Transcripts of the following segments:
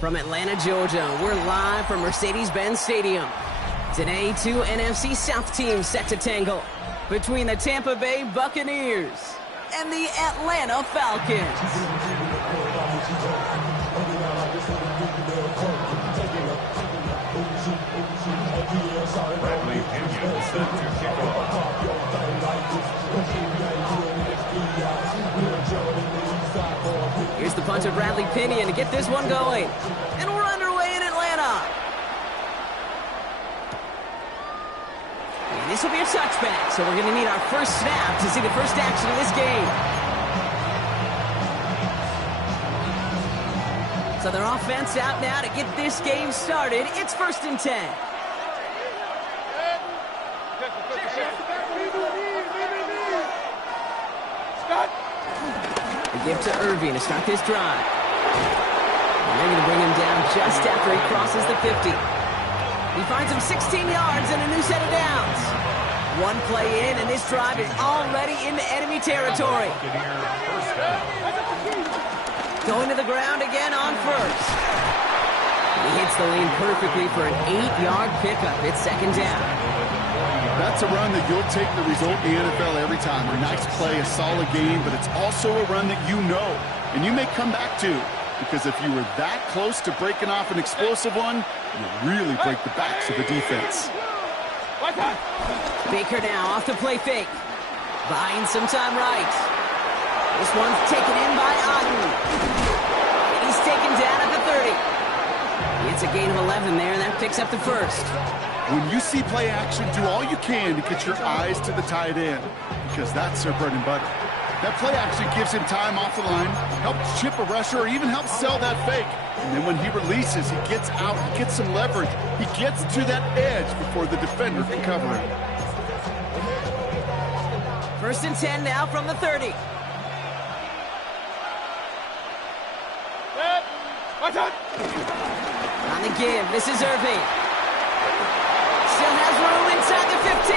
From Atlanta, Georgia, we're live from Mercedes-Benz Stadium. Today, two NFC South teams set to tangle between the Tampa Bay Buccaneers and the Atlanta Falcons. Here's the punter, Bradley Pinion, to get this one going. And we're underway in Atlanta. And this will be a touchback, so we're going to need our first snap to see the first action of this game. So their offense out now to get this game started. It's 1st and 10. They give to Irving to start this drive. And they're going to bring him down just after he crosses the 50. He finds him 16 yards and a new set of downs. One play in, and this drive is already into enemy territory. Going to the ground again on first. He hits the lane perfectly for an 8-yard pickup. It's 2nd down. That's a run that you'll take the result in the NFL every time. A nice play, a solid game, but it's also a run that you know, and you may come back to, because if you were that close to breaking off an explosive one, you really break the backs of the defense. Baker now off the play fake. Buying some time right. This one's taken in by Otten. He's taken down at the 30. It's a gain of 11 there, and that picks up the first. When you see play action, do all you can to get your eyes to the tight end, because that's their bread and butter. That play action gives him time off the line, helps chip a rusher, or even helps sell that fake. And then when he releases, he gets out, he gets some leverage. He gets to that edge before the defender can cover him. 1st and 10 now from the 30. On the give, this is Irving. Still has room inside the 15.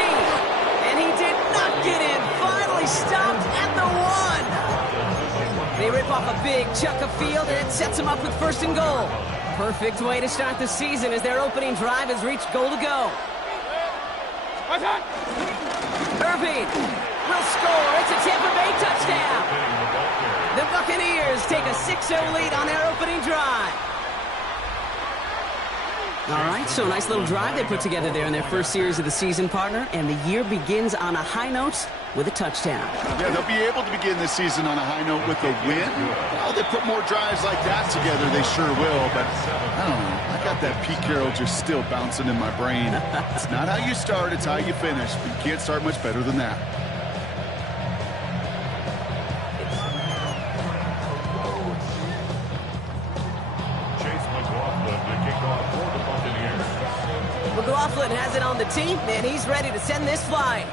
And he did not get in. Finally stopped at the 1. They rip off a big chunk of field, and it sets them up with 1st and goal. Perfect way to start the season as their opening drive has reached goal to go. Irving will score. It's a Tampa Bay touchdown. The Buccaneers take a 6-0 lead on their opening drive. All right, so a nice little drive they put together there in their first series of the season, partner, and the year begins on a high note with a touchdown. Yeah, they'll be able to begin this season on a high note with a win. Well, they put more drives like that together, they sure will, but I don't know. I got that Pete Carroll just still bouncing in my brain. It's not how you start, it's how you finish, but you can't start much better than that. McLaughlin has it on the team, and he's ready to send this flying.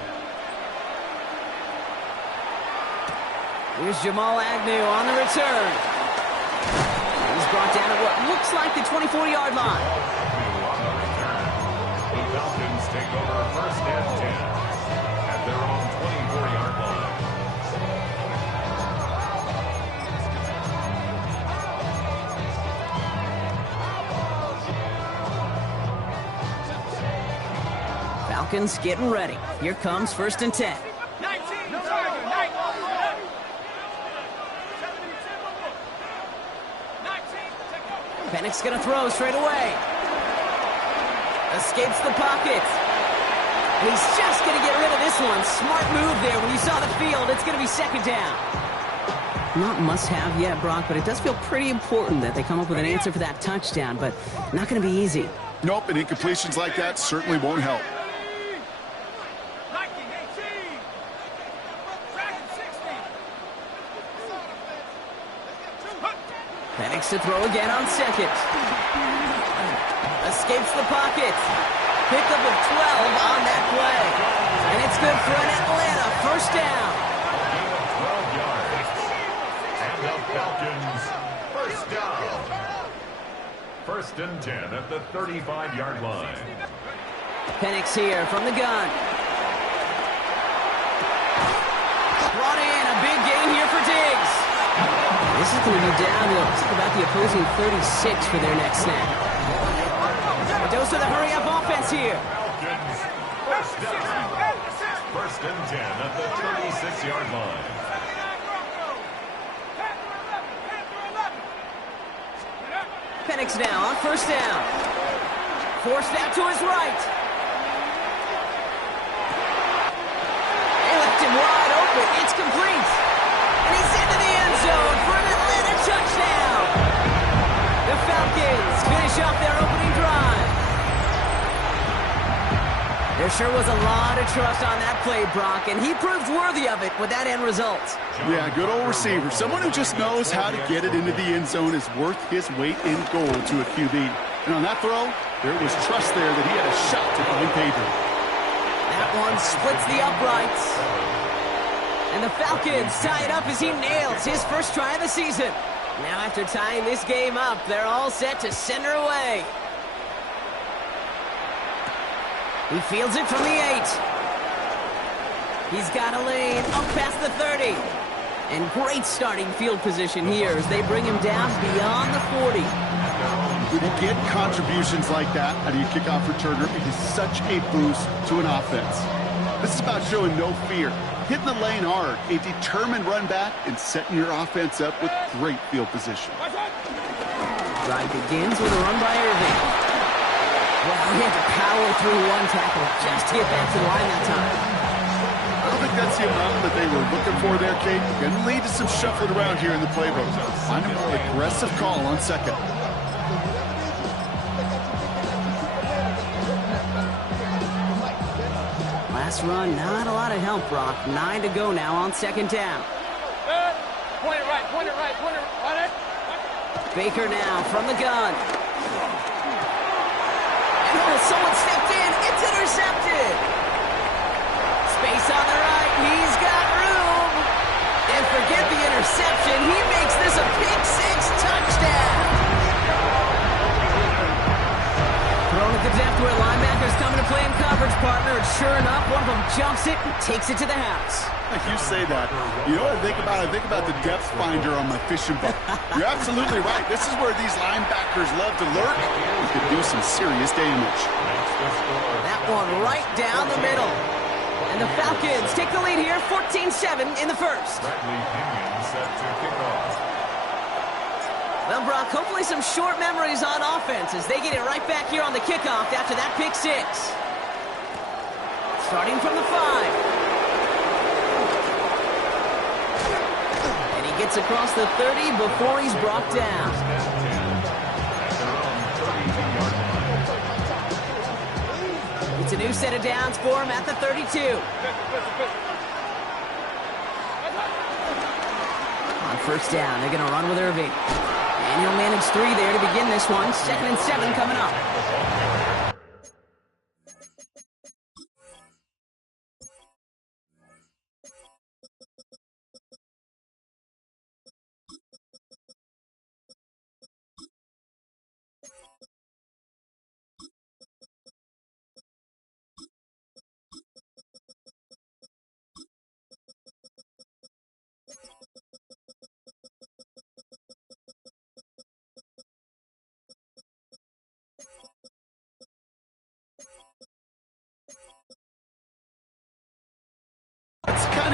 Here's Jamal Agnew on the return. He's brought down at what looks like the 24-yard line. The Falcons take over 1st and 10 at their own 24-yard line. Falcons getting ready. Here comes 1st and 10. Penix going to throw straight away. Escapes the pocket. And he's just going to get rid of this one. Smart move there. When you saw the field, it's going to be 2nd down. Not must-have yet, Brock, but it does feel pretty important that they come up with an answer for that touchdown, but not going to be easy. Nope, and incompletions like that certainly won't help. Penix to throw again on 2nd. Escapes the pocket. Pickup of 12 on that play. And it's good for an Atlanta 1st down. 12 yards. And the Falcons 1st down. 1st and 10 at the 35-yard line. Penix here from the gun. Brought in a big gain here for Diggs. This is going to be down to about the opposing 36 for their next snap. A dose of the hurry-up offense here. First and 10 at the 36-yard line. Penix now on first down. Forced out to his right. They left him wide open. It's complete. And he's into the end zone for an Atlanta touchdown. The Falcons finish off their opening drive. There sure was a lot of trust on that play, Brock, and he proved worthy of it with that end result. Yeah, good old receiver. Someone who just knows how to get it into the end zone is worth his weight in gold to a QB. And on that throw, there was trust there that he had a shot to find pay dirt. That one splits the uprights. And the Falcons tie it up as he nails his first try of the season. Now after tying this game up, they're all set to send her away. He fields it from the 8. He's got a lane up past the 30. And great starting field position here as they bring him down beyond the 40. When you get contributions like that out of your kickoff returner, it is such a boost to an offense. This is about showing no fear, hitting the lane hard, a determined run back, and setting your offense up with great field position. Drive begins with a run by Irving. Well, he had to power through one tackle just to get back to the line that time. I don't think that's the amount that they were looking for there, Kate. Going to lead to some shuffling around here in the playbook. Find a more aggressive call on second. Last run, not a lot of help, Brock. 9 to go now on second down. Point it right, point it right, point it right. Baker now from the gun. And oh, someone stepped in. It's intercepted. Space on the right. He's got room. And forget the interception. He makes this a pick-6 touchdown. Thrown at the depth where linebackers coming to play in coverage, partner. And sure enough, one of them jumps it and takes it to the house. You say that. You know what I think about? I think about the depth finder on my fishing boat. You're absolutely right. This is where these linebackers love to lurk. You could do some serious damage. That one right down the middle. And the Falcons take the lead here, 14-7 in the first. Well, Brock, hopefully some short memories on offense as they get it right back here on the kickoff after that pick-6. Starting from the 5. Gets across the 30 before he's brought down. It's a new set of downs for him at the 32. On first down, they're going to run with Irving. And he'll manage 3 there to begin this one. 2nd and 7 coming up.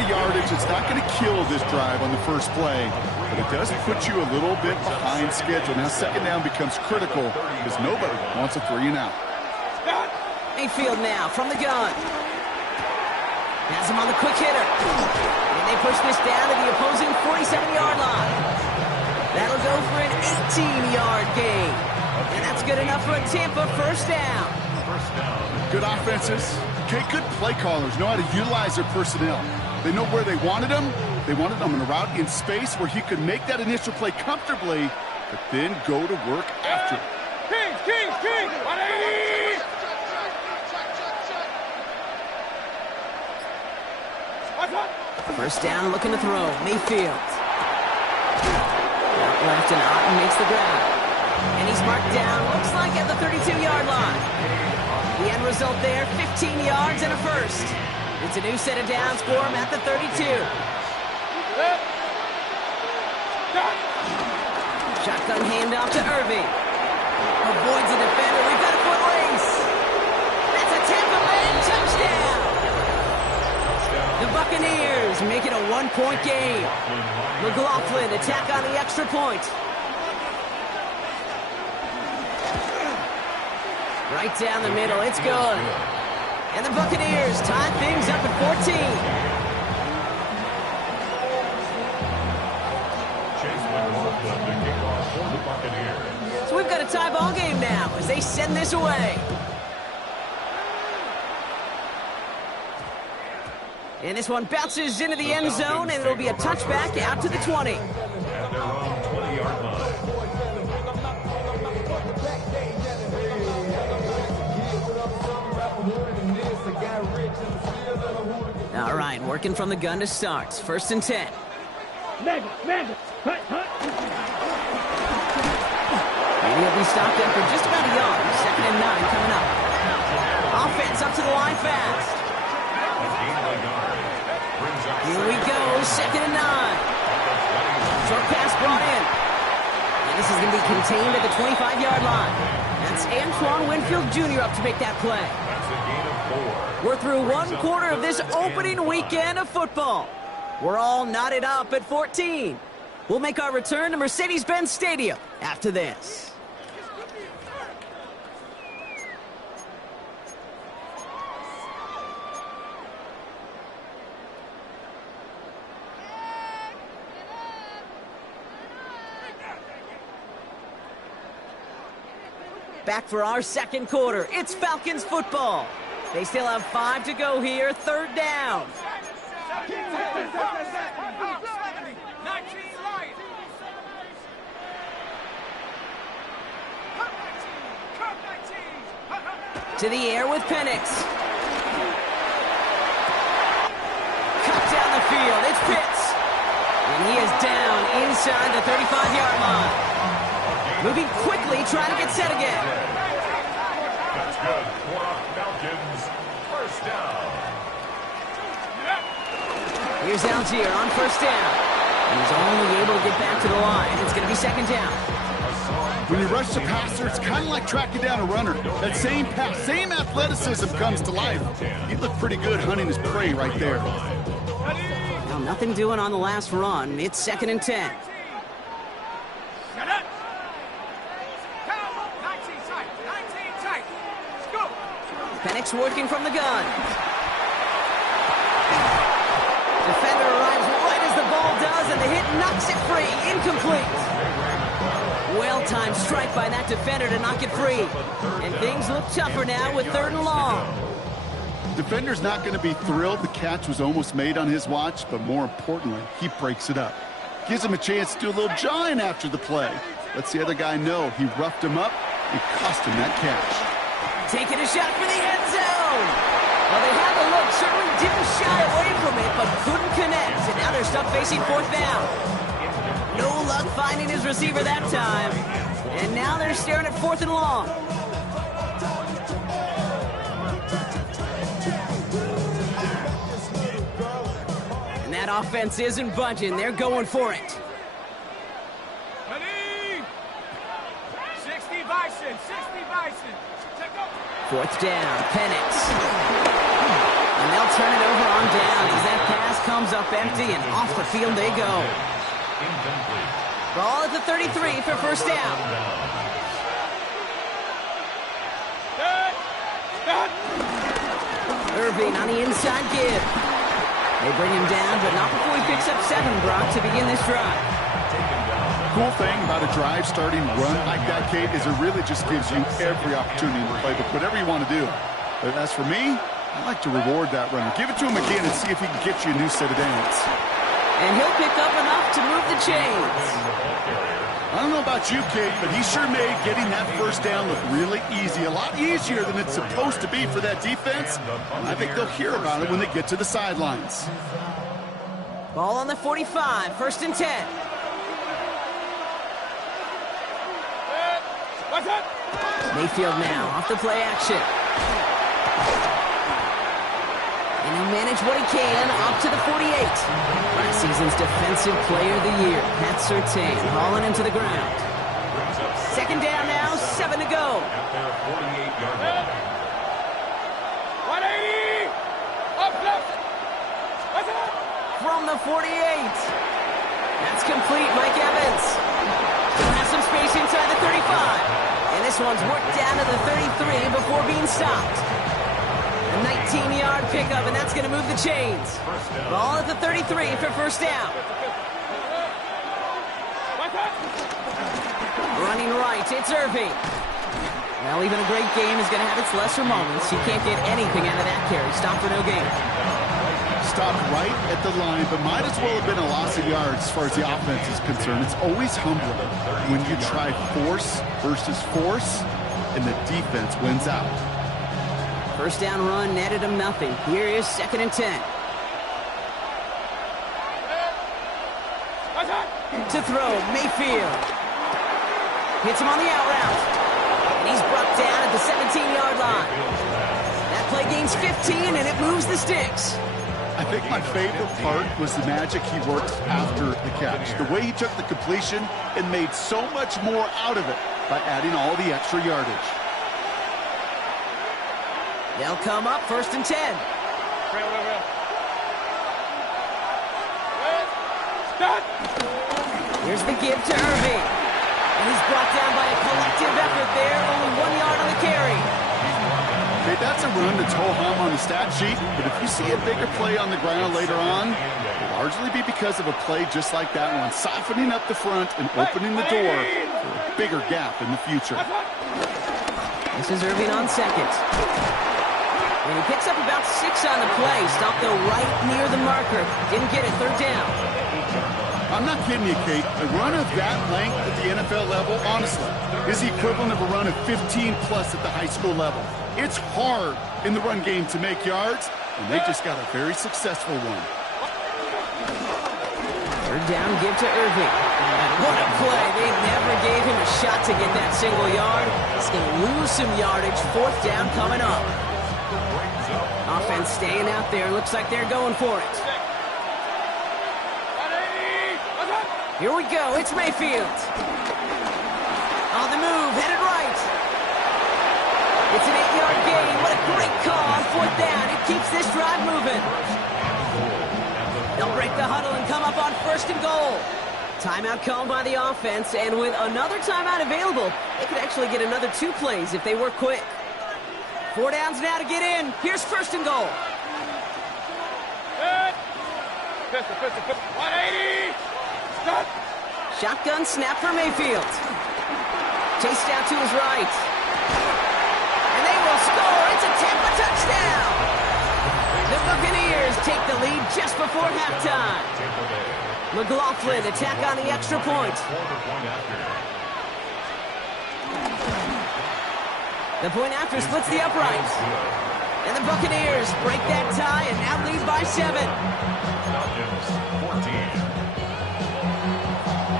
Yardage. It's not going to kill this drive on the first play, but it does put you a little bit behind schedule. Now second down becomes critical because nobody wants a 3 and out. Mayfield now from the gun. Has him on the quick hitter. And they push this down to the opposing 47-yard line. That'll go for an 18-yard gain. And that's good enough for a Tampa first down. Good offenses. Okay, good play callers know how to utilize their personnel. They know where they wanted him. They wanted him in a route in space where he could make that initial play comfortably, but then go to work after. King! 180! First down, looking to throw. Mayfield. Out left and Otten makes the grab. And he's marked down, looks like at the 32-yard line. The end result there, 15 yards and a first. It's a new set of downs for him at the 32. Shotgun handoff to Irving. Avoids a defender. We've got a foot race. That's a Tampa Bay touchdown. The Buccaneers make it a one-point game. McLaughlin attack on the extra point. Right down the middle. It's good. And the Buccaneers tie things up at 14. So we've got a tie ball game now as they send this away. And this one bounces into the end zone, and it'll be a touchback out to the 20. At their own 20-yard line. All right, working from the gun to start. 1st and 10. Maybe he'll be stopped after just about a yard. 2nd and 9 coming up. Offense up to the line fast. Here we go, 2nd and 9. Short pass brought in. And this is going to be contained at the 25-yard line. That's Antoine Winfield Jr. up to make that play. We're through one quarter of this opening weekend of football. We're all knotted up at 14. We'll make our return to Mercedes-Benz Stadium after this. Back for our second quarter. It's Falcons football. They still have 5 to go here. 3rd down. To the air with Penix. Cut down the field. It's Pitts. And he is down inside the 35-yard line. Moving quickly, trying to get set again. That's good. Falcons, 1st down. Here's Algier on 1st down. He's only able to get back to the line. It's going to be 2nd down. When you rush the passer, it's kind of like tracking down a runner. That same pass, same athleticism comes to life. He looked pretty good hunting his prey right there. Now, nothing doing on the last run. It's 2nd and 10. Penix working from the gun. Defender arrives right as the ball does, and the hit knocks it free. Incomplete. Well-timed strike by that defender to knock it free. And things look tougher now with 3rd and long. Defender's not going to be thrilled the catch was almost made on his watch, but more importantly, he breaks it up. Gives him a chance to do a little jawing after the play. Lets the other guy know he roughed him up and cost him that catch. Taking a shot for the end zone. Well, they had the look, certainly didn't shy away from it, but couldn't connect. And now they're stuck facing 4th down. No luck finding his receiver that time. And now they're staring at 4th and long. And that offense isn't budging. They're going for it. 60 Bison, 60 Bison. 4th down, Penix. And they'll turn it over on down as that pass comes up empty, and off the field they go. Ball at the 33 for 1st down. Irving on the inside give. They bring him down, but not before he picks up 7, Brock, to begin this drive. Cool thing about a drive starting run like that, Kate, is it really just gives you every opportunity to play, but whatever you want to do. But as for me, I like to reward that runner. Give it to him again and see if he can get you a new set of downs. And he'll pick up enough to move the chains. I don't know about you, Kate, but he sure made getting that 1st down look really easy. A lot easier than it's supposed to be for that defense. And I think they'll hear about it when they get to the sidelines. Ball on the 45, 1st and 10. Mayfield now off the play action. And he'll manage what he can up to the 48. Last season's Defensive Player of the Year, Pat Surtain, hauling him to the ground. Second down now, 7 to go. At their 48-yard line. 180! Up, left! What's up? From the 48. That's complete, Mike Evans. He'll have some space inside the 35. And this one's worked down to the 33 before being stopped. A 19-yard pickup, and that's going to move the chains. Ball at the 33 for first down. What's up? Running right, it's Irving. Well, even a great game is going to have its lesser moments. You can't get anything out of that carry. Stop for no gain. Stopped right at the line, but might as well have been a loss of yards as far as the offense is concerned. It's always humbling when you try force versus force, and the defense wins out. First down run netted him nothing. Here is 2nd and 10. What's up? To throw, Mayfield. Hits him on the out route. And he's brought down at the 17-yard line. That play gains 15, and it moves the sticks. I think my favorite part was the magic he worked after the catch. The way he took the completion and made so much more out of it by adding all the extra yardage. They'll come up 1st and 10. Real. Start! Here's the give to Irving. And he's brought down by a collective effort there. Only 1 yard on the carry. Okay, that's a run that's ho-hum on the stat sheet, but if you see a bigger play on the ground later on, it'll largely be because of a play just like that one, softening up the front and opening the door for a bigger gap in the future. This is Irving on 2nd. And he picks up about 6 on the play. Stopped though right near the marker. Didn't get it, 3rd down. I'm not kidding you, Kate. A run of that length at the NFL level, honestly, is the equivalent of a run of 15-plus at the high school level. It's hard in the run game to make yards, and they just got a very successful one. 3rd down, give to Irving. And what a play. They never gave him a shot to get that single yard. He's going to lose some yardage. 4th down coming up. Offense staying out there. Looks like they're going for it. 180! What's up? Here we go. It's Mayfield. On the move, headed right. It's an 8-yard gain. What a great call on 4th down. It keeps this drive moving. They'll break the huddle and come up on 1st and goal. Timeout called by the offense, and with another timeout available, they could actually get another 2 plays if they work quick. 4 downs now to get in. Here's 1st and goal. Good. Pistol. 180! Start! Shotgun snap for Mayfield. Chased out to his right. And they will score. It's a Tampa touchdown. The Buccaneers take the lead just before halftime. McLaughlin attack on the extra point. The point after splits the uprights. And the Buccaneers break that tie and now lead by 7. Falcons 14.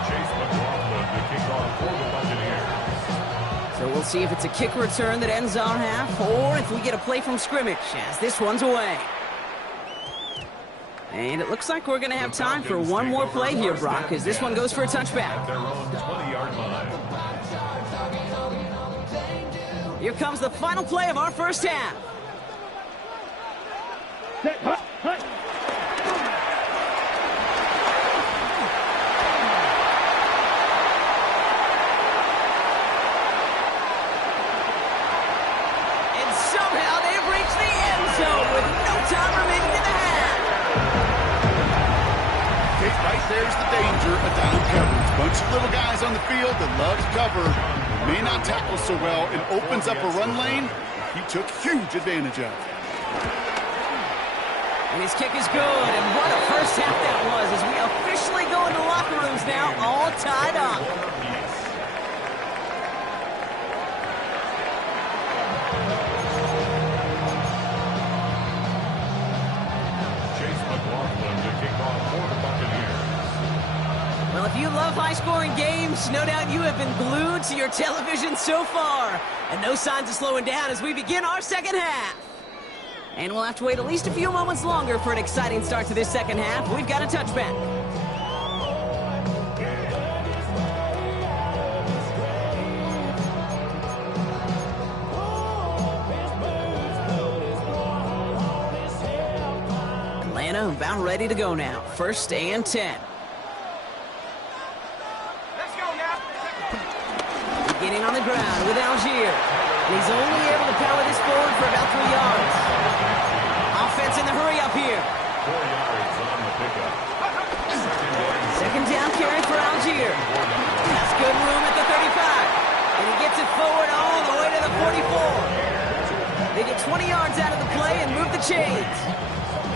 Chase McLaughlin to kick off for the Buccaneers. So we'll see if it's a kick return that ends our half or if we get a play from scrimmage as this one's away. And it looks like we're going to have time for one more play here, Brock, as this one goes for a touchback. Their own 20-yard line. Here comes the final play of our first half. And somehow they've reached the end zone with no time remaining in the half. Okay, right there's the danger of down coverage. Bunch of little guys on the field that love to cover, may not tackle so well, and opens up a run lane he took huge advantage of. And his kick is good, and what a first half that was as we officially go into locker rooms now, all tied up. Chase McLaughlin to kick off for the Buccaneers. Well, if you love high-scoring games, no doubt you have been glued to your television so far. And no signs of slowing down as we begin our second half. And we'll have to wait at least a few moments longer for an exciting start to this second half. We've got a touchback. about ready to go now. 1st and 10. Let's go now. Beginning on the ground with Algier. And he's only able to power this forward for about 3 yards. Offense in the hurry up here. 4 yards on the pickup. 2nd down carry for Algier. That's good room at the 35. And he gets it forward all the way to the 44. They get 20 yards out of the play and move the chains.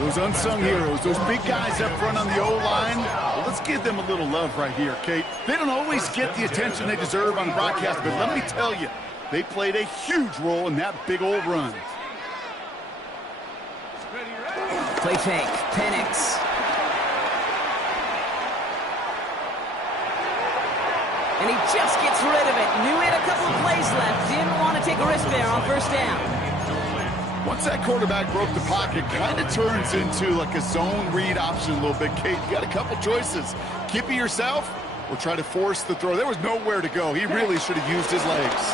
Those unsung heroes, those big guys up front on the O-line, well, let's give them a little love right here, Kate. They don't always get the attention they deserve on the broadcast, but let me tell you, they played a huge role in that big old run. Play fake, Penix. And he just gets rid of it. Knew he had a couple of plays left. Didn't want to take a risk there on 1st down. Once that quarterback broke the pocket, kind of turns into like a zone read option a little bit, Kate. You got a couple choices. Keep it yourself or try to force the throw. There was nowhere to go. He really should have used his legs.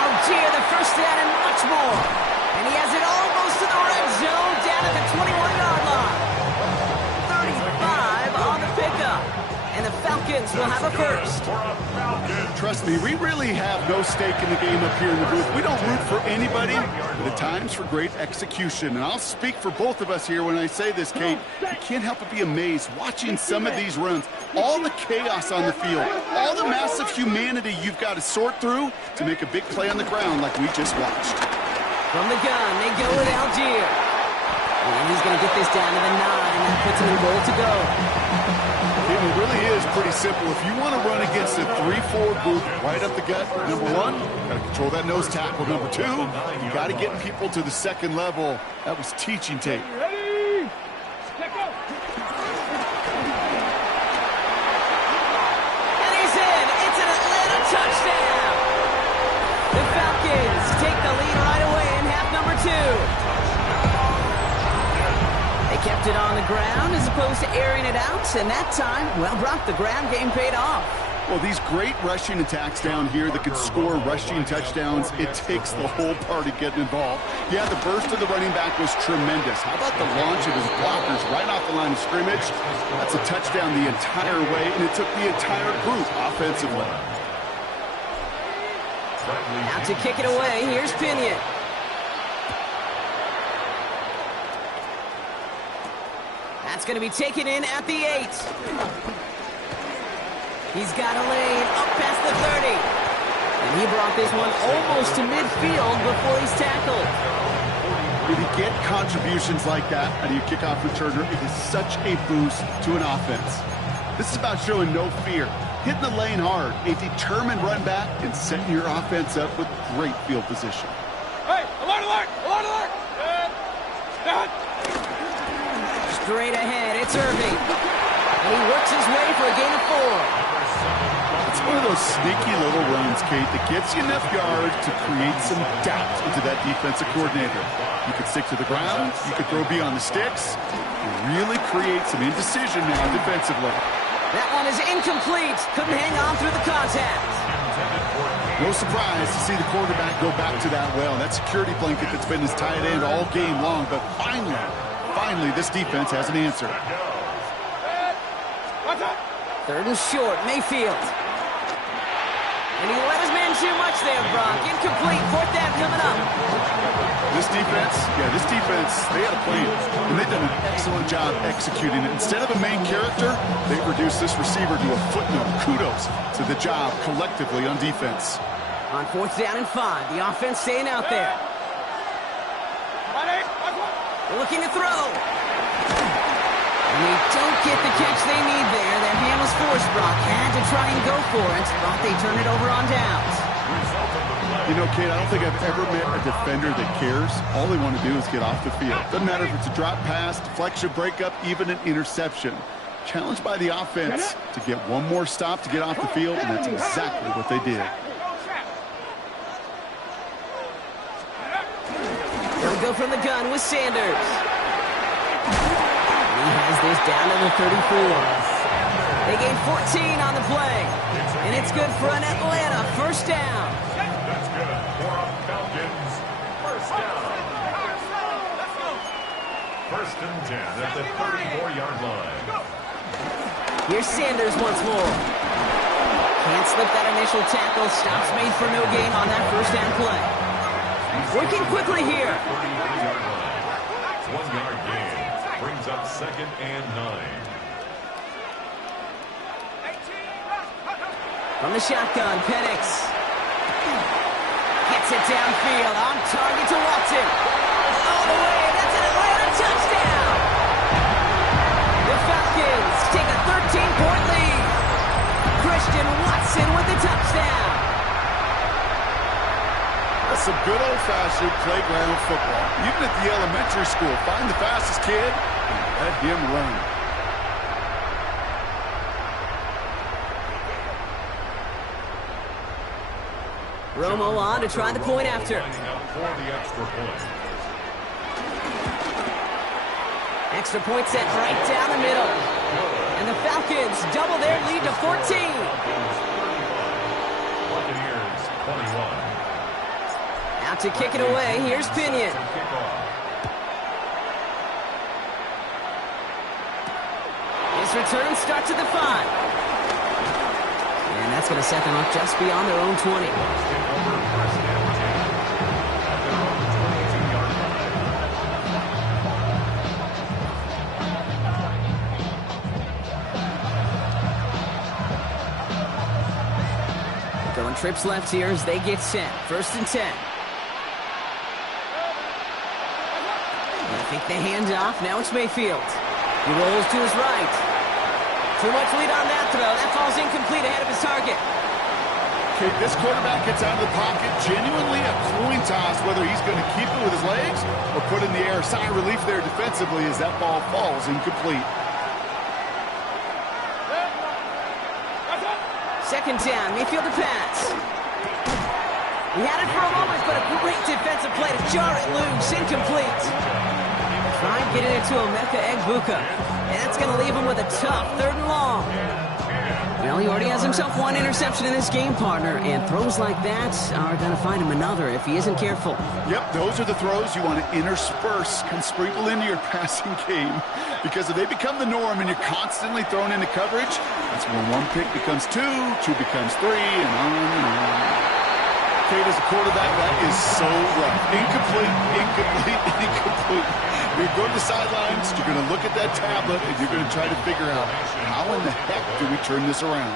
Algier, the 1st down and much more. And he has it almost to the red zone, down at the 21-yard line. 35 on the pickup. And the Falcons will have a 1st. Trust me, we really have no stake in the game up here in the booth. We don't root for anybody, but at times for great execution. And I'll speak for both of us here when I say this, Kate. You can't help but be amazed watching some of these runs. All the chaos on the field, all the massive humanity you've got to sort through to make a big play on the ground like we just watched. From the gun, they go with Algier. And he's going to get this down to the 9. That puts him in goal to go. It really is pretty simple. If you want to run against a 3-4 group right up the gut, number 1, got to control that nose tackle. Number 2, you got to get people to the 2nd level. That was teaching tape. Ready? Let's go. And he's in. It's an Atlanta touchdown. The Falcons take the lead right away in half number 2. Kept it on the ground as opposed to airing it out, and that time, well, Brock, the ground game paid off. Well, these great rushing attacks down here that could score rushing touchdowns, it takes the whole party getting involved. Yeah, the burst of the running back was tremendous. How about the launch of his blockers right off the line of scrimmage? That's a touchdown the entire way, and it took the entire group offensively. Now to kick it away, here's Pinion. That's going to be taken in at the 8. He's got a lane up past the 30. And he brought this one almost to midfield before he's tackled. When you get contributions like that out of your kickoff returner, it is such a boost to an offense. This is about showing no fear, hitting the lane hard, a determined run back, and setting your offense up with great field position. Hey, alert, alert, alert, alert. Done. Straight ahead, it's Irving. And he works his way for a gain of 4. It's one of those sneaky little runs, Kate, that gets you enough yards to create some doubt into that defensive coordinator. You could stick to the ground, you could throw beyond the sticks, and really create some indecision now defensively. That one is incomplete. Couldn't hang on through the contact. No surprise to see the quarterback go back to that well. That security blanket that's been his tight end all game long, but finally, this defense has an answer. 3rd and short, Mayfield. And he let his man too much there, Brock. Incomplete, 4th down coming up. This defense, they had a plan, and they've done an excellent job executing it. Instead of a main character, they've reduced this receiver to a footnote. Kudos to the job collectively on defense. On 4th down and 5, the offense staying out there. Looking to throw. And they don't get the catch they need there. Their hand was forced, Brock. Had to try and go for it, but they turn it over on downs. You know, Kate, I don't think I've ever met a defender that cares. All they want to do is get off the field. Doesn't matter if it's a drop pass, deflection, breakup, even an interception. Challenged by the offense to get one more stop to get off the field, and that's exactly what they did. They'll go from the gun with Sanders. He has this down to the 34. They gain 14 on the play. And it's good for an Atlanta 1st down. That's good for a Falcons 1st down. First and 10 at the 34-yard line. Here's Sanders once more. Can't slip that initial tackle. Stops made for no gain on that first down play. Working quickly here. 33-yard line. 1-yard gain. Brings up second and 9. From the shotgun, Penix. Gets it downfield. On target to Watson. All the way. That's an Atlanta touchdown. The Falcons take a 13-point lead. Christian Watson with the touchdown. That's some good old-fashioned playground football. Even at the elementary school, find the fastest kid and let him run. Romo on to try the point after. Extra point set right down the middle. And the Falcons double their lead to 14. Buccaneers 21. Out to kick it away. Here's Pinion. His return starts at the 5. And that's going to set them up just beyond their own 20. Going trips left here as they get set. First and 10. I think they hand off. Now it's Mayfield. He rolls to his right. Too much lead on that throw. That falls incomplete ahead of his target. Okay, this quarterback gets out of the pocket. Genuinely a coin toss whether he's going to keep it with his legs or put it in the air. Sigh of relief there defensively as that ball falls incomplete. Second down, Mayfield to pass. He had it for a moment, but a great defensive play to jar it loose. Incomplete. Try getting it to Emeka Egbuka. And that's going to leave him with a tough 3rd and long. Well, he already has himself one interception in this game, partner, and throws like that are going to find him another if he isn't careful. Yep, those are the throws you want to intersperse and sprinkle into your passing game, because if they become the norm and you're constantly thrown into coverage, that's when 1 pick becomes 2, 2 becomes 3, and on and on. Kate, as a quarterback, that is so rough. Incomplete, incomplete, incomplete. You're going to the sidelines, you're going to look at that tablet, and you're going to try to figure out how in the heck do we turn this around.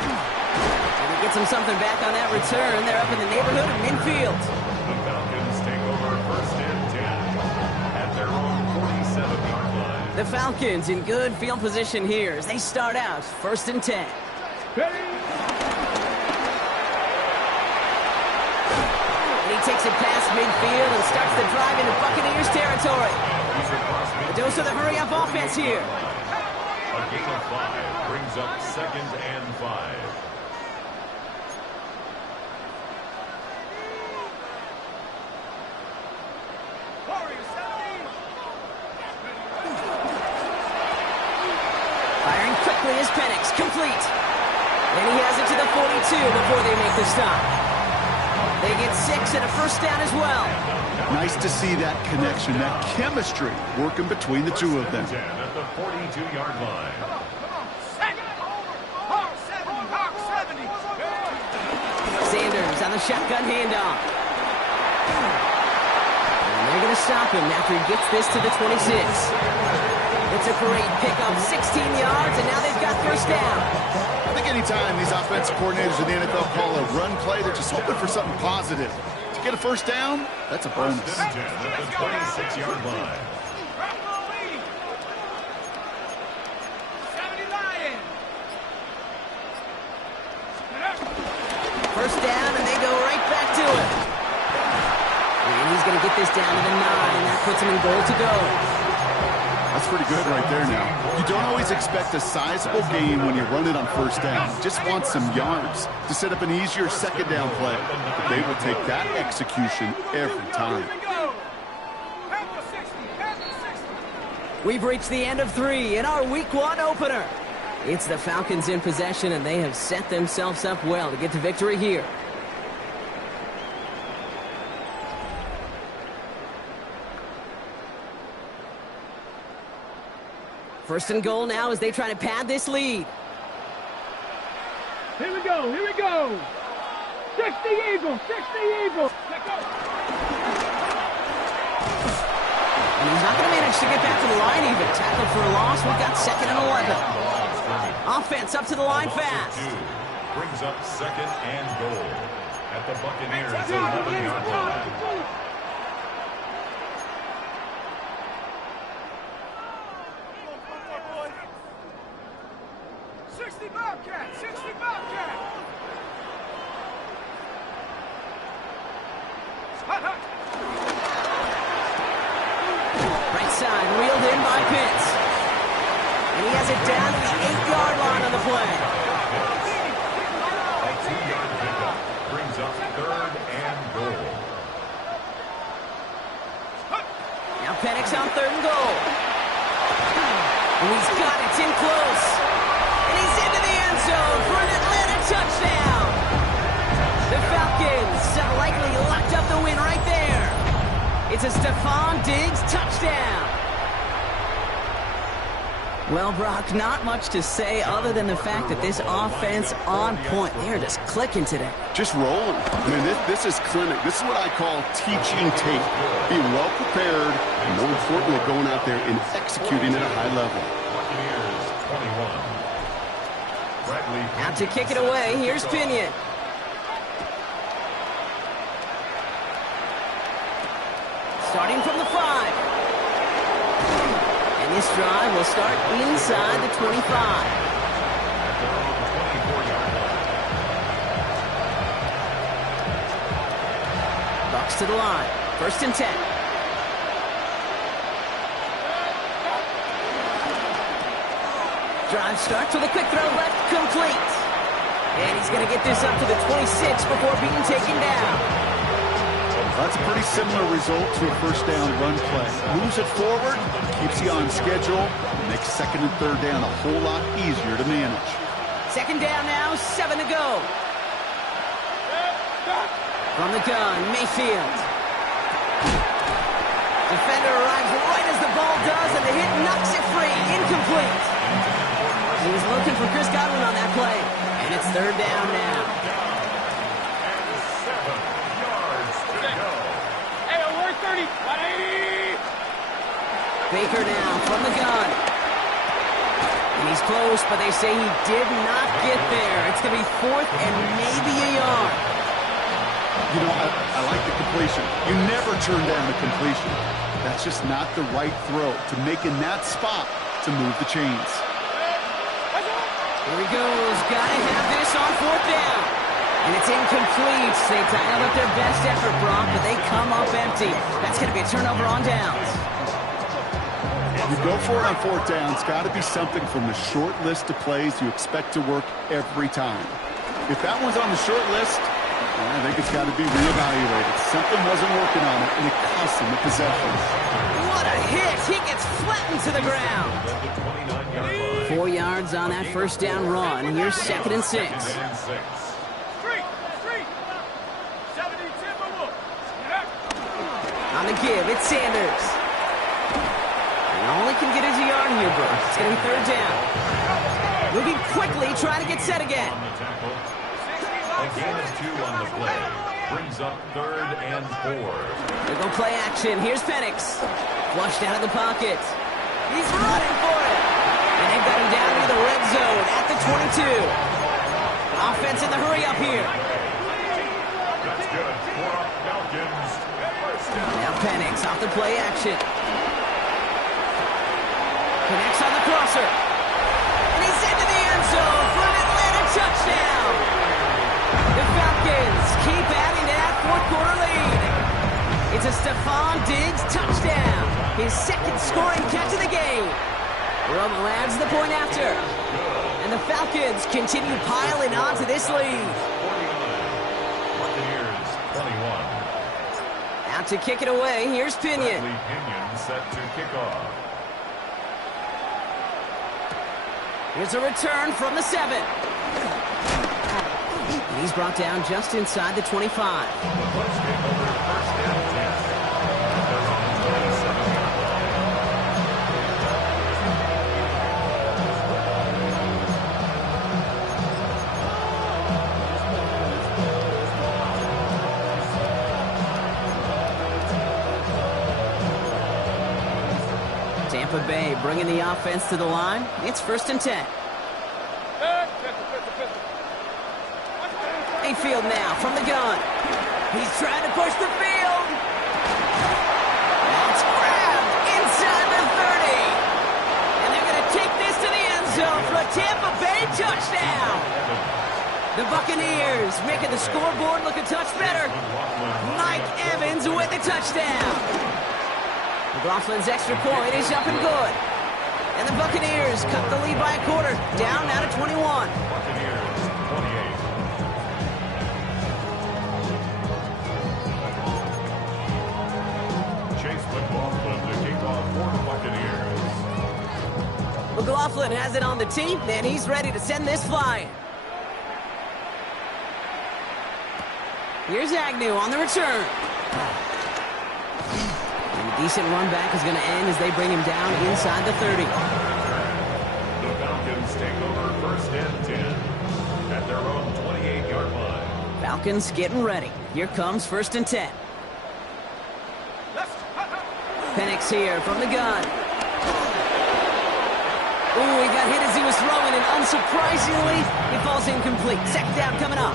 And he gets him something back on that return. They're up in the neighborhood of midfield. The Falcons take over first and 10 at their own 47-yard line. The Falcons in good field position here as they start out first and 10. And he takes it past midfield and starts the drive into Buccaneers territory. A dose of the hurry-up offense here. A gain of 5 brings up second and 5. Firing quickly is Penix, complete. And he has it to the 42 before they make the stop. They get 6 and a first down as well. Nice to see that connection, that chemistry working between the two of them. At the 42-yard line. Sanders on the shotgun handoff. And they're going to stop him after he gets this to the 26. It's a great pickup, 16 yards, and now they've got first down. I think anytime these offensive coordinators in the NFL call a run play, they're just hoping for something positive. To get a first down, that's a bonus. First and 10 at the 26-yard line. First down, and they go right back to it. And he's going to get this down to the 9. That puts him in goal to go. That's pretty good right there now. You don't always expect a sizable gain when you run it on first down. You just want some yards to set up an easier second down play. But they will take that execution every time. We've reached the end of 3 in our Week 1 opener. It's the Falcons in possession, and they have set themselves up well to get the victory here. First and goal now as they try to pad this lead. Here we go, here we go. 60 Eagles, 60 Eagles. Let go. And he's not going to manage to get back to the line even. Tackled for a loss. We've got 2nd and 11. Offense up to the line fast. Brings up 2nd and goal at the Buccaneers 11-yard line. Right side, reeled in by Pitts. And he has it down to the 8-yard line on the play. A 2-yard pickup brings up 3rd and goal. Now Penix on 3rd and goal. And he's got it, it's in close. And he's into the end zone for an Atlanta touchdown. The Falcons have likely locked up the win right there. It's a Stephon Diggs touchdown. Well, Brock, not much to say other than the fact that this offense on point. They're just clicking today. Just rolling. I mean, this is clinic. This is what I call teaching tape. Being well prepared, and more importantly, going out there and executing at a high level. Buccaneers 21. Bradley Out to kick it away. Here's Pinion. Starting from the 5. And this drive will start inside the 25. at their own 24-yard line. Bucks to the line. 1st and 10. Drive starts with a quick throw left, complete. And he's going to get this up to the 26 before being taken down. That's a pretty similar result to a first down run play. Moves it forward, keeps you on schedule, makes 2nd and 3rd down a whole lot easier to manage. 2nd down now, 7 to go. From the gun, Mayfield. Defender arrives right as the ball does, and the hit knocks it free. Incomplete. He was looking for Chris Godwin on that play, and it's 3rd down now. Baker now from the gun. And he's close, but they say he did not get there. It's going to be 4th and maybe a yard. You know, I like the completion. You never turn down a completion. That's just not the right throw to make in that spot to move the chains. Here he goes. Got to have this on 4th down. And it's incomplete. They dialed up their best effort, Brock, but they come up empty. That's going to be a turnover on downs. You go for it on 4th down. It's got to be something from the short list of plays you expect to work every time. If that one's on the short list, I think it's got to be reevaluated. Something wasn't working on it, and it cost him the possession. What a hit! He gets flattened to the ground. 4 yards on that first down run. Here's 2nd and 6. On the give, it's Sanders. And all he can get is a yard here, bro. It's going to be 3rd down. Moving quickly, trying to get set again. A gain of 2 on the play. Brings up 3rd and 4. They're going to play action. Here's Penix. Flushed out of the pocket. He's running for it. And they've got him down to the red zone at the 22. Offense in the hurry up here. That's good for Falcons. Now Penix off the play action. Connects on the crosser. And he's into the end zone for an Atlanta touchdown. The Falcons keep adding to that 4th quarter lead. It's a Stephon Diggs touchdown. His 2nd scoring catch of the game. Romo adds the point after. And the Falcons continue piling on to this lead. 49. Buccaneers 21. Out to kick it away, here's Pinion. Bradley Pinion set to kick off. Here's a return from the 7. He's brought down just inside the 25. The Bucs take over first and 10 at their own 27-yard line. Tampa Bay bringing the offense to the line. It's first and 10. Mayfield now from the gun. He's trying to push the field. It's grabbed inside the 30. And they're going to take this to the end zone for a Tampa Bay touchdown. The Buccaneers making the scoreboard look a touch better. Mike Evans with the touchdown. McLaughlin's extra point is up and good. And the Buccaneers cut the lead by a quarter, down now to 21. Buccaneers 28. Chase McLaughlin to kick off for the Buccaneers. McLaughlin has it on the tee, and he's ready to send this flying. Here's Agnew on the return. And a decent run back is going to end as they bring him down inside the 30. The Falcons take over first and 10 at their own 28-yard line. Falcons getting ready. Here comes first and 10. Penix here from the gun. Ooh, he got hit as he was throwing, and unsurprisingly, he falls incomplete. Second down coming up.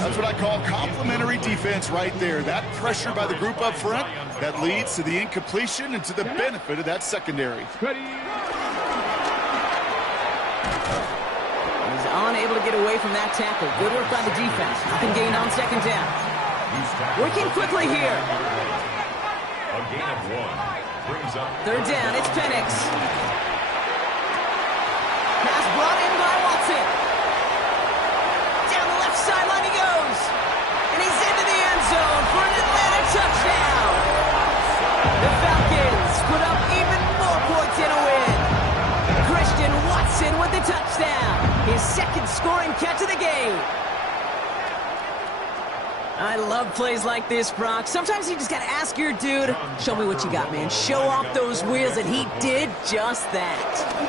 That's what I call complimentary defense right there. That pressure by the group up front, that leads to the incompletion and to the benefit of that secondary. He's unable to get away from that tackle. Good work by the defense. Nothing gained on second down. Working quickly here. A gain of 1 brings up Third down, it's Penix. Pass brought in by Watson. Down the left sideline he goes. And he's into the end zone for an Atlanta touchdown. The Falcons put up even more points in a win. Christian Watson with the touchdown. His second scoring catch of the game. I love plays like this, Brock. Sometimes you just got to ask your dude, show me what you got, man. Show off those wheels, and he did just that.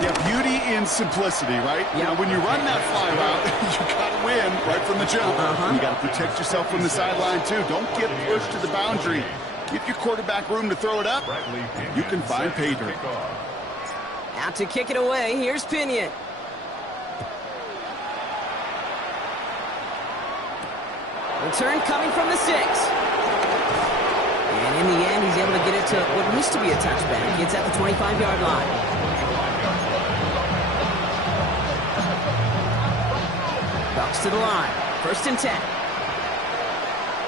Yeah, beauty in simplicity, right? Yep. You know, when you run that fly route, you got to win right from the jump. You got to protect yourself from the sideline, too. Don't get pushed to the boundary. Give your quarterback room to throw it up. You can find pay dirt. Out to kick it away, here's Pinion. Return coming from the 6. And in the end, he's able to get it to what used to be a touchback. It's at the 25-yard line. Bucks to the line. First and 10.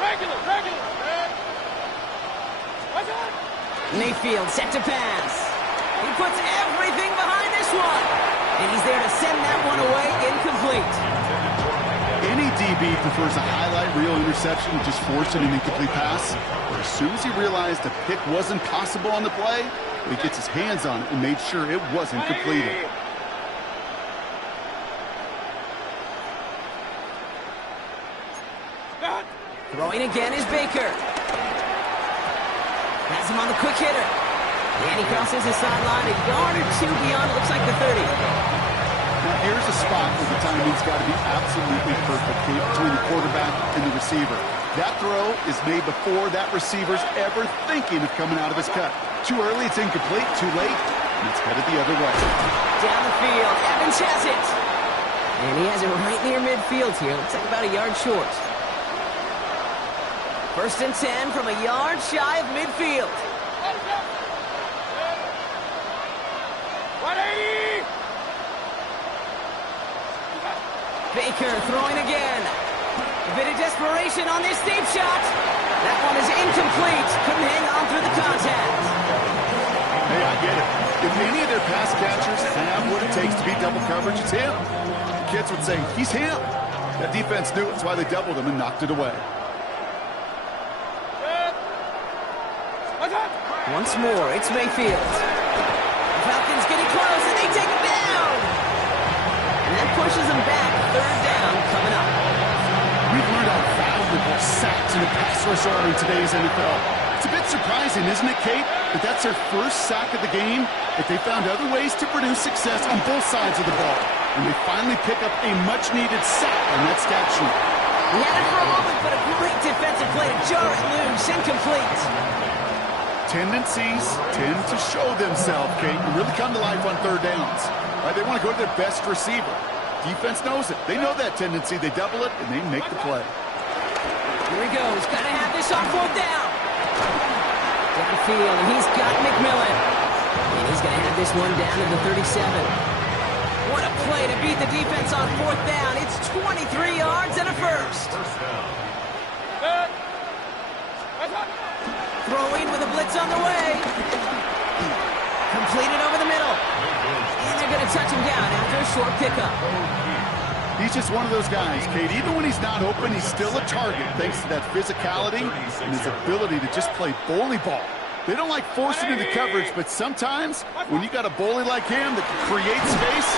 Regular. Mayfield set to pass. He puts everything behind this one. And he's there to send that one away incomplete. Any DB prefers a highlight reel interception and just forcing an incomplete pass. But as soon as he realized a pick wasn't possible on the play, he gets his hands on it and made sure it wasn't completed. Throwing again is Baker. Has him on the quick hitter. And he crosses the sideline a yard or two beyond, it looks like the 30. Now here's a spot where the timing's got to be absolutely perfect between the quarterback and the receiver. That throw is made before that receiver's ever thinking of coming out of his cut. Too early, it's incomplete. Too late, and it's headed the other way. Down the field, Evans has it. And he has it right near midfield here. Looks like about a yard short. First and 10 from a yard shy of midfield. 180! Baker throwing again. A bit of desperation on this deep shot. That one is incomplete. Couldn't hang on through the contact. Hey, I get it. If any of their pass catchers have what it takes to beat double coverage, it's him. The kids would say, he's him. That defense knew it. That's why they doubled him and knocked it away. Once more, it's Mayfield. The Falcons getting close, and they take him down. specialists are in today's NFL. It's a bit surprising, isn't it, Kate, that that's their first sack of the game, but they found other ways to produce success on both sides of the ball. And they finally pick up a much-needed sack on that stat sheet. He had it for a moment, but a great defensive play to jar it loose. Incomplete. Tendencies tend to show themselves, Kate, and really come to life on third downs. Right? They want to go to their best receiver. Defense knows it. They know that tendency. They double it, and they make the play. Here he goes. Got to have this on fourth down. Downfield, and he's got McMillan. And he's going to have this one down to the 37. What a play to beat the defense on fourth down. It's 23 yards and a first. Throw in with a blitz on the way. Completed over the middle. And they're going to touch him down after a short pickup. He's just one of those guys, Kate. Even when he's not open, he's still a target thanks to that physicality and his ability to just play bully ball. They don't like forcing into coverage, but sometimes when you got a bully like him that can create space.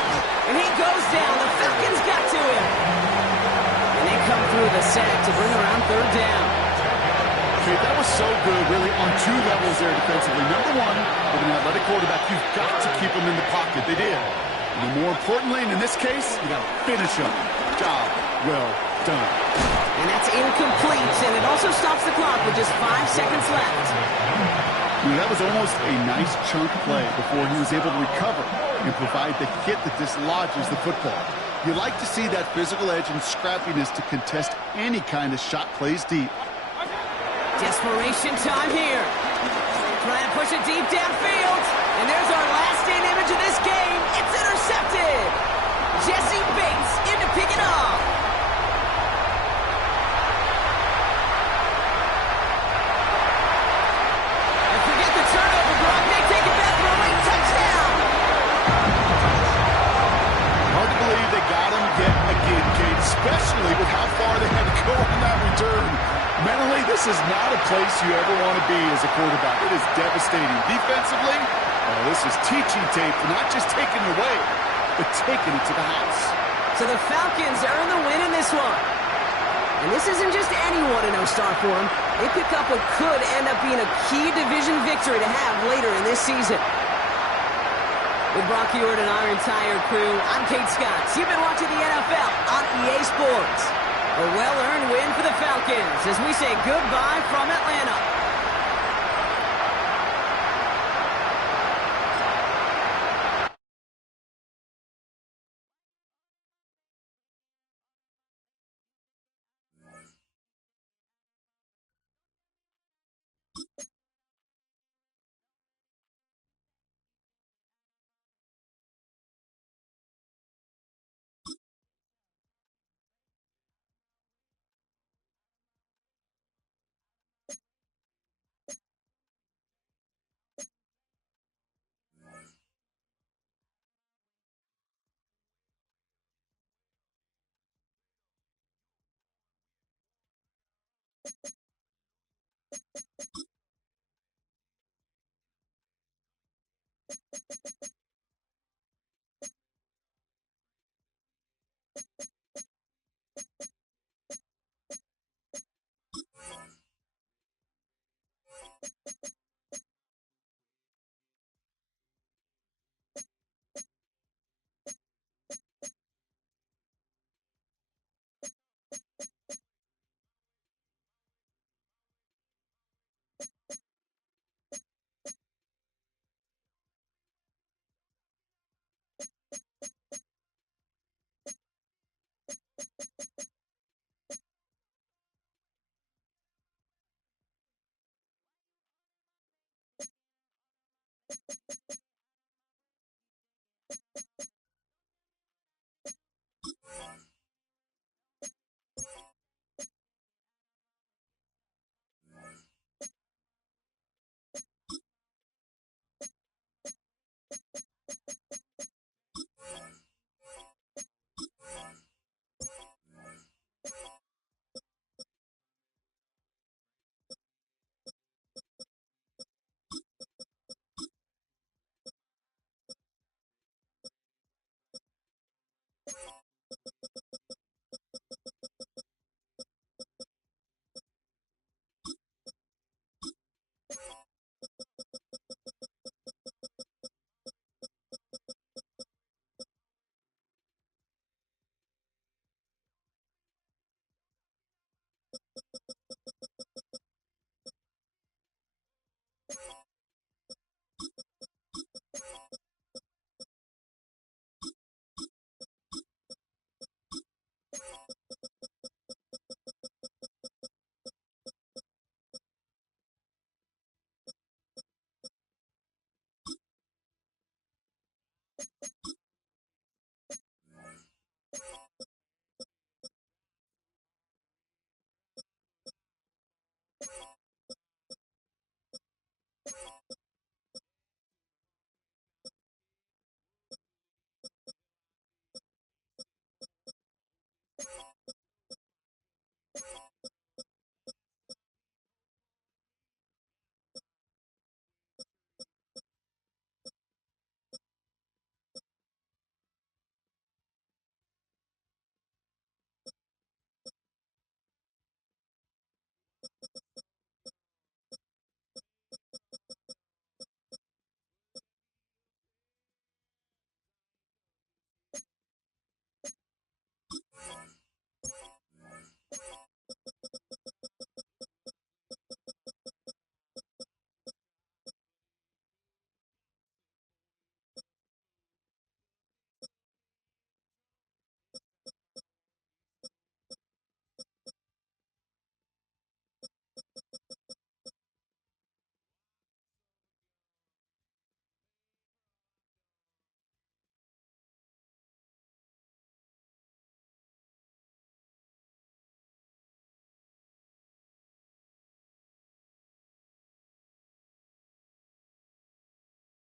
And he goes down. The Falcons got to him. And they come through the sack to bring around third down. Okay, that was so good, really, on two levels there defensively. Number one, with an athletic quarterback, you've got to keep him in the pocket. They did. And more importantly, and in this case, you got to finish him. Job well done. And that's incomplete, and it also stops the clock with just 5 seconds left. That was almost a nice chunk play before he was able to recover and provide the hit that dislodges the football. You like to see that physical edge and scrappiness to contest any kind of shot plays deep. Desperation time here. Trying to push it deep downfield. And there's our last-in image of this game. It's intercepted. Jesse Bates in to pick it off. And forget the turnover, Brock. They take it back for a late touchdown. Hard to believe they got him yet again, Kate, especially with how far they had to go on that return. Mentally, this is not a place you ever want to be as a quarterback. It is devastating. Defensively, this is teaching tape for not just taking it away, but taking it to the house. So the Falcons earn the win in this one. And this isn't just any 1-0 start for them. They pick up what could end up being a key division victory to have later in this season. With Brock Hewitt and our entire crew, I'm Kate Scott. You've been watching the NFL on EA Sports. A well-earned win for the Falcons as we say goodbye from Atlanta.